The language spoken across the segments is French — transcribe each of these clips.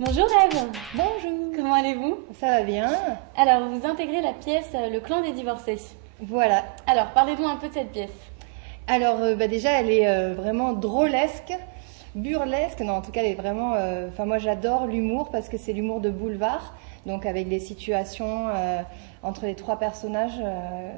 Bonjour Ève. Bonjour. Comment allez-vous? Ça va bien. Alors, vous intégrez la pièce Le clan des divorcés. Voilà. Alors, parlez-nous un peu de cette pièce. Alors, déjà, elle est vraiment drôlesque, burlesque. Non, en tout cas, elle est vraiment... moi, j'adore l'humour parce que c'est l'humour de boulevard. Donc, avec des situations entre les trois personnages.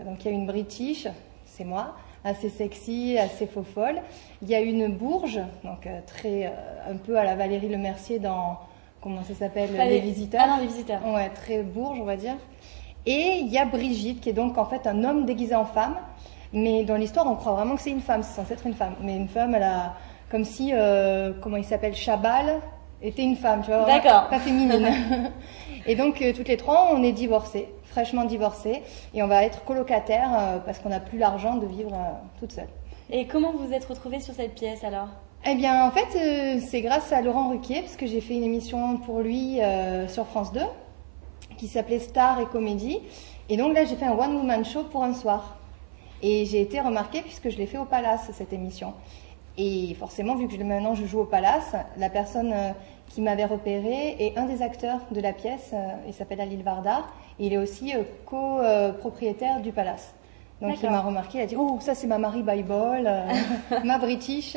Donc, il y a une British, c'est moi, assez sexy, assez faux-folle. Il y a une bourge, donc un peu à la Valérie Lemercier dans... Comment ça s'appelle? Les Visiteurs. Ah non, Les Visiteurs. Ouais, très bourge, on va dire. Et il y a Brigitte, qui est donc en fait un homme déguisé en femme. Mais dans l'histoire, on croit vraiment que c'est une femme, c'est censé être une femme. Mais une femme, elle a... Comme si, comment il s'appelle, Chabal était une femme, tu vois. D'accord. Pas féminine. Et donc, toutes les trois, on est divorcées, fraîchement divorcées. Et on va être colocataires parce qu'on n'a plus l'argent de vivre toute seule. Et comment vous vous êtes retrouvée sur cette pièce alors? Eh bien, en fait, c'est grâce à Laurent Ruquier, parce que j'ai fait une émission pour lui sur France 2, qui s'appelait Star et Comédie. Et donc là, j'ai fait un one-woman show pour un soir. Et j'ai été remarquée puisque je l'ai fait au Palace, cette émission. Et forcément, vu que maintenant je joue au Palace, la personne qui m'avait repérée est un des acteurs de la pièce. Il s'appelle Alil Vardar. Et il est aussi copropriétaire du Palace. Donc il m'a remarqué, il a dit « Oh, ça c'est ma Marie Bible, ma British ».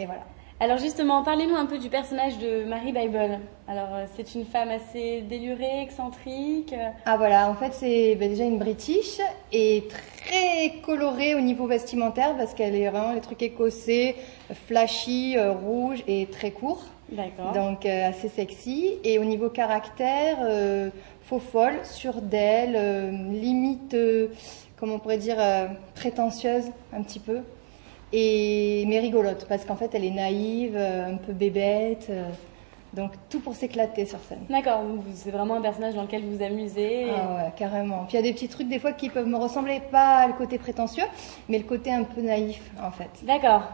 Et voilà. Alors justement, parlez-nous un peu du personnage de Marie Bible. Alors, c'est une femme assez délurée, excentrique. Ah voilà, en fait c'est déjà une British et très colorée au niveau vestimentaire parce qu'elle est vraiment les trucs écossais, flashy, rouge et très court. D'accord. Donc assez sexy. Et au niveau caractère, faux folle, sûre d'elle, limite, comment on pourrait dire, prétentieuse un petit peu. Mais rigolote, parce qu'en fait, elle est naïve, un peu bébête, donc tout pour s'éclater sur scène. D'accord, c'est vraiment un personnage dans lequel vous vous amusez. Ah ouais, carrément. Puis il y a des petits trucs des fois qui peuvent me ressembler, pas le côté prétentieux, mais le côté un peu naïf, en fait. D'accord.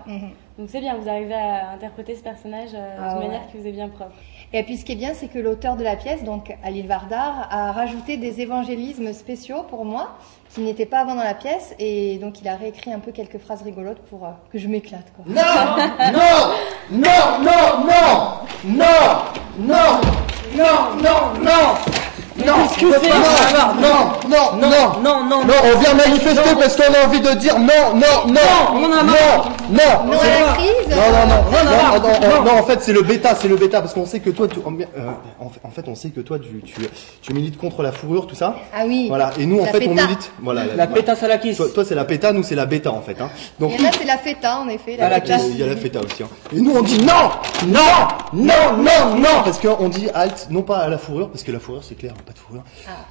Donc c'est bien, vous arrivez à interpréter ce personnage d'une manière qui vous est bien propre. Et puis ce qui est bien, c'est que l'auteur de la pièce, donc Alil Vardar, a rajouté des évangélismes spéciaux pour moi, qui n'étaient pas avant dans la pièce, et donc il a réécrit un peu quelques phrases rigolotes pour que je m'éclate. Non, non, non, non, non, non, non, non, non, non. Non, non, on vient manifester parce qu'on a envie de dire non, on a marre. Non, la crise. Non, en fait, c'est le bêta, parce qu'on sait que toi, en fait, on sait que toi, tu milites contre la fourrure, tout ça. Ah oui. Voilà, et nous, en fait, on milite. Voilà, la pétasse à la kiss. Toi, c'est la péta, nous, c'est la bêta, en fait. Donc, et là, c'est la feta, en effet. Il y a la feta aussi. Et nous, on dit non, parce qu'on dit halt, non pas à la fourrure, parce que la fourrure, c'est clair. Pas de fourrure.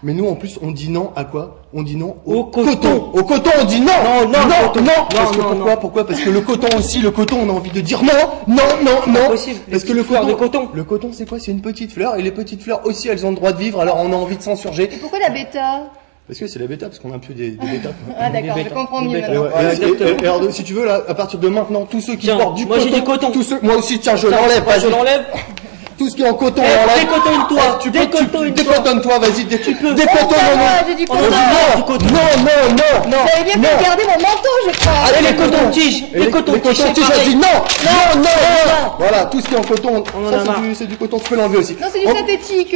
Mais nous en plus on dit non à quoi? On dit non au coton. Au coton on dit non. Non. Pourquoi? Parce que le coton aussi, on a envie de dire non. Parce que le coton c'est quoi? C'est une petite fleur et les petites fleurs aussi elles ont le droit de vivre, alors on a envie de s'insurger. Et pourquoi la bêta? Parce que c'est la bêta, parce qu'on a un peu des bêtas. Ah d'accord, je comprends mieux maintenant. Et alors, si tu veux, là, à partir de maintenant, tous ceux qui portent du coton... Moi j'ai du coton. Moi aussi, tiens, je l'enlève. Je l'enlève. Tout ce qui est en coton, on l'enlève. Décotonne-toi. Décotonne-toi, vas-y, décotonne. J'ai du coton. Non. J'avais bien fait garder mon manteau, je crois. Allez, les cotons-tiges. Les cotons-tiges, on dit non. Voilà, tout ce qui est en coton, c'est du coton, tu peux l'enlever aussi. Non, c'est du synthétique,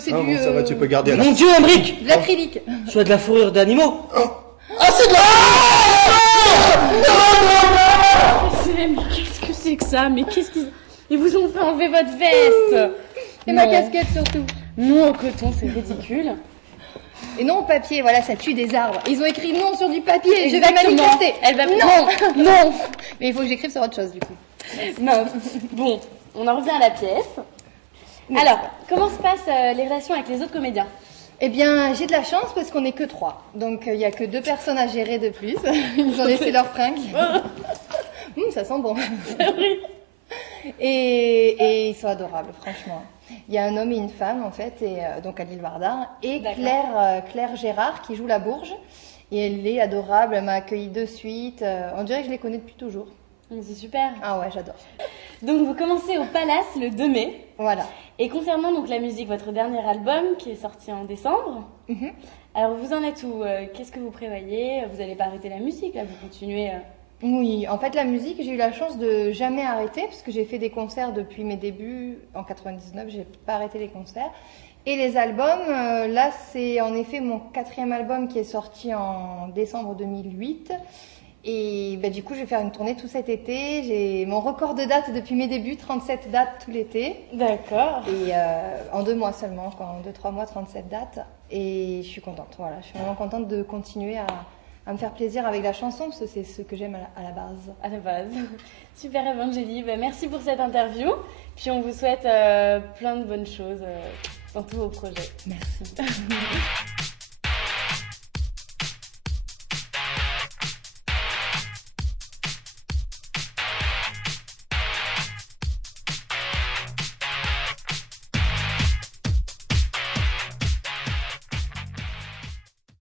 c'est du... Ça va, tu peux garder. Mon Dieu, Emric. De l'acrylique. Soit de la fourrure d'animaux. Ah, c'est de la... Mais qu'est-ce que c'est que ça? Mais qu'est-ce qu'ils... Ils vous ont fait enlever votre veste. Et ma casquette surtout. Non au coton, c'est ridicule. Et non au papier, voilà, ça tue des arbres. Ils ont écrit non sur du papier, je vais Exactement. manifester. Elle va... Non. Mais il faut que j'écrive sur autre chose du coup. Non. Bon, on en revient à la pièce. Alors, comment se passent les relations avec les autres comédiens? Eh bien, j'ai de la chance parce qu'on n'est que 3. Donc, il n'y a que 2 personnes à gérer de plus. Ils ont laissé leurs fringues. Ça sent bon. C'est vrai. Et ils sont adorables, franchement. Il y a un homme et une femme, en fait, et donc Alil Vardar, et Claire Gérard qui joue la bourge. Et elle est adorable, elle m'a accueillie de suite. On dirait que je les connais depuis toujours. C'est super. Ah ouais, j'adore. Donc vous commencez au Palace le 2 mai. Voilà. Et concernant donc la musique, votre dernier album qui est sorti en décembre, alors vous en êtes où? Qu'est-ce que vous prévoyez? Vous n'allez pas arrêter la musique là, vous continuez Oui, en fait, la musique, j'ai eu la chance de jamais arrêter, parce que j'ai fait des concerts depuis mes débuts. En 99, j'ai pas arrêté les concerts. Et les albums, là, c'est en effet mon 4e album qui est sorti en décembre 2008. Et bah, du coup, je vais faire une tournée tout cet été. J'ai mon record de dates depuis mes débuts, 37 dates tout l'été. D'accord. Et en 2 mois seulement, en 2-3 mois, 37 dates. Et je suis contente, voilà. Je suis vraiment contente de continuer à me faire plaisir avec la chanson, parce que c'est ce que j'aime à la base. À la base. Super Evangélie, merci pour cette interview. Puis on vous souhaite plein de bonnes choses dans tous vos projets. Merci.